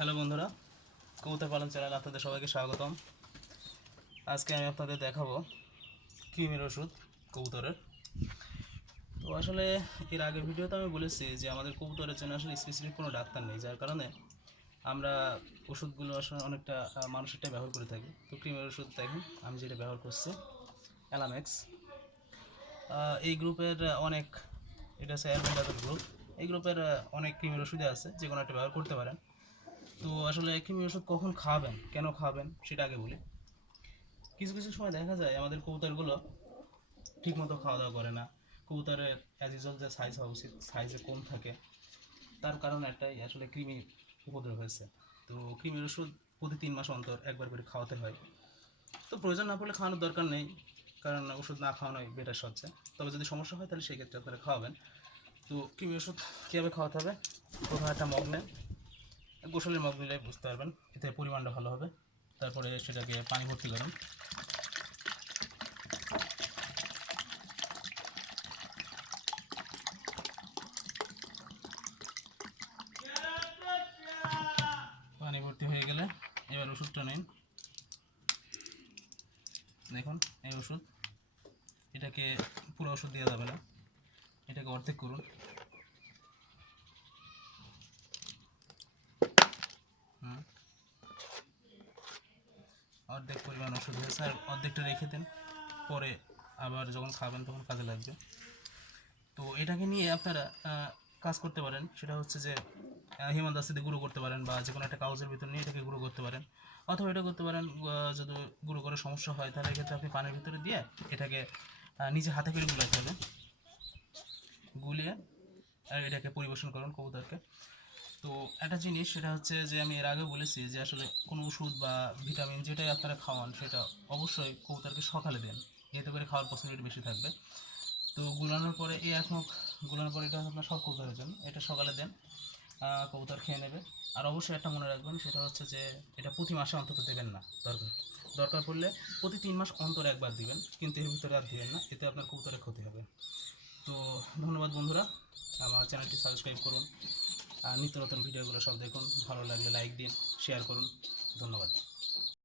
Hello বন্ধুরা, কবুতর পালন চ্যানেল আপনাদের সবাইকে স্বাগতম। আজকে আমি আপনাদের দেখাবো কৃমির ওষুধ কবুতরের। তো আসলে এর আগের ভিডিওতে আমি বলেছি যে আমাদের কবুতরের জন্য আসলে স্পেসিফিক কোনো ডাক্তার নেই, যার কারণে আমরা ওষুধগুলো আসলে অনেকটা মানুষেরটাই ব্যবহার করে থাকি। তো কৃমির ওষুধ দেখেন আমি যেটা ব্যবহার করছি অ্যালামেক্স। এই গ্রুপের অনেক, এটা হচ্ছে অ্যালবেন্ডাজল গ্রুপ। এই গ্রুপের অনেক কৃমির ওষুধই আছে, যে কোনো একটা ব্যবহার করতে পারেন। তো আসলে কৃমি ওষুধ কখন খাবেন, কেন খাবেন সেটা আগে বলি। কিছু কিছু সময় দেখা যায় আমাদের কবুতরগুলো ঠিকমতো খাওয়া দাওয়া করে না। কবুতরের অ্যাজ ইউজুয়াল যে সাইজ হওয়া উচিত সাইজে কম থাকে, তার কারণ একটাই, আসলে কৃমির উপদ্রব হয়েছে। তো কৃমির ওষুধ প্রতি 3 মাস অন্তর একবার করে খাওয়াতে হয়। তো প্রয়োজন না পড়লে খাওয়ানোর দরকার নেই, কারণ ওষুধ না খাওয়ানোই বেটার সবচেয়ে। তবে যদি সমস্যা হয় তাহলে সেই ক্ষেত্রে আপনারা খাওয়াবেন। তো কৃমি ওষুধ কীভাবে খাওয়াতে হবে, প্রথমে একটা মগ নেন, গোসলের মগ নিলে বুঝতে পারবেন, এতে পরিমাণটা ভালো হবে। তারপরে সেটাকে পানি ভর্তি করুন। পানি ভর্তি হয়ে গেলে এবার ওষুধটা নিন। দেখুন এই ওষুধ, এটাকে পুরো ওষুধ দেওয়া যাবে না, এটাকে অর্ধেক করুন। অর্ধেক পরিমাণ ওষুধ হয়েছে, আর অর্ধেকটা রেখে দেন, পরে আবার যখন খাবেন তখন কাজে লাগবে। তো এটাকে নিয়ে আপনারা কাজ করতে পারেন, সেটা হচ্ছে যে হিমাদাসিতে গুঁড়ো করতে পারেন, বা যে কোনো একটা কাগজের ভিতর নিয়ে এটাকে গুঁড়ো করতে পারেন। অথবা এটা করতে পারেন, যদি গুঁড়ো করে সমস্যা হয় তাহলে এক্ষেত্রে আপনি পানির ভিতরে দিয়ে এটাকে নিজে হাতে করে গুলাতে হবে, গুলিয়ে আর এটাকে পরিবেশন করুন কবুতরকে। তো একটা জিনিস সেটা হচ্ছে যে আমি এর আগে বলেছি যে আসলে কোনো ওষুধ বা ভিটামিন যেটাই আপনারা খাওয়ান সেটা অবশ্যই কবুতরকে সকালে দেন, এতে করে খাওয়ার পসিবিলিটি বেশি থাকবে। তো গুলানোর পরে এই এক মুখ গুলানোর পরে, এটা আপনার সব কবুতরের জন্য, এটা সকালে দেন, কবুতর খেয়ে নেবে। আর অবশ্যই একটা মনে রাখবেন, সেটা হচ্ছে যে এটা প্রতি মাসে অন্তত দেবেন না, দরকার পড়লে প্রতি 3 মাস অন্তর একবার দিবেন, কিন্তু এর ভিতরে আর দিবেন না, এতে আপনার কবুতরের ক্ষতি হবে। তো ধন্যবাদ বন্ধুরা, আমার চ্যানেলটি সাবস্ক্রাইব করুন, আর নিত্য নতুন ভিডিওগুলো সব দেখুন। ভালো লাগলে লাইক দিন, শেয়ার করুন। ধন্যবাদ।